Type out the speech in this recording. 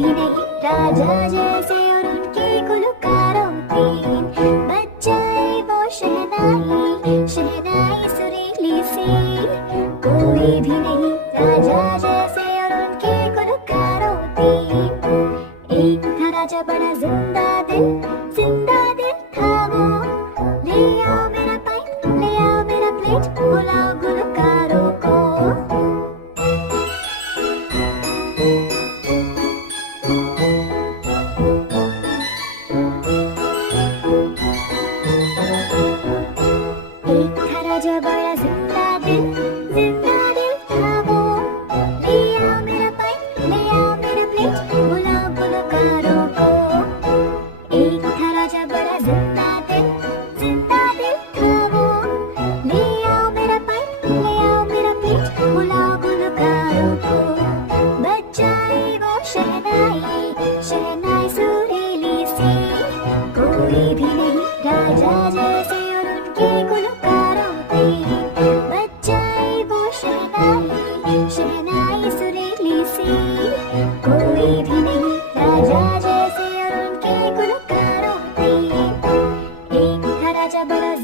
भी नहीं राजा जैसे और उनके गुलकारों तीन बजाए वो शहनाई शहनाई सुरीली सी। कोई भी नहीं राजा जैसे और उनके गुलकारों तीन। एक था राजा बड़ा जिंदा दिल था वो। ले आओ मेरा पाइप ले आओ मेरा प्लेट बुलाओ गुलकारों को। एक था राजा बड़ा जिंदा दिल था वो। ले आओ मेरा पाइप ले आओ मेरा प्लेट बुलाओ गुलकारों को। एक था राजा बड़ा जिंदा दिल था वो। ले आओ मेरा पाइप ले आओ मेरा प्लेट बुलाओ गुलकारों को। बजाए वो शहनाई शहनाई सुरीली सी। कोई भी नहीं राजा जैसे और उनके गुलकारों पे। बजाए वो शहनाई शहनाई सुरीली सी। कोई भी नहीं राजा जैसे और उनके गुलकारों पे। एक था राजा बड़ा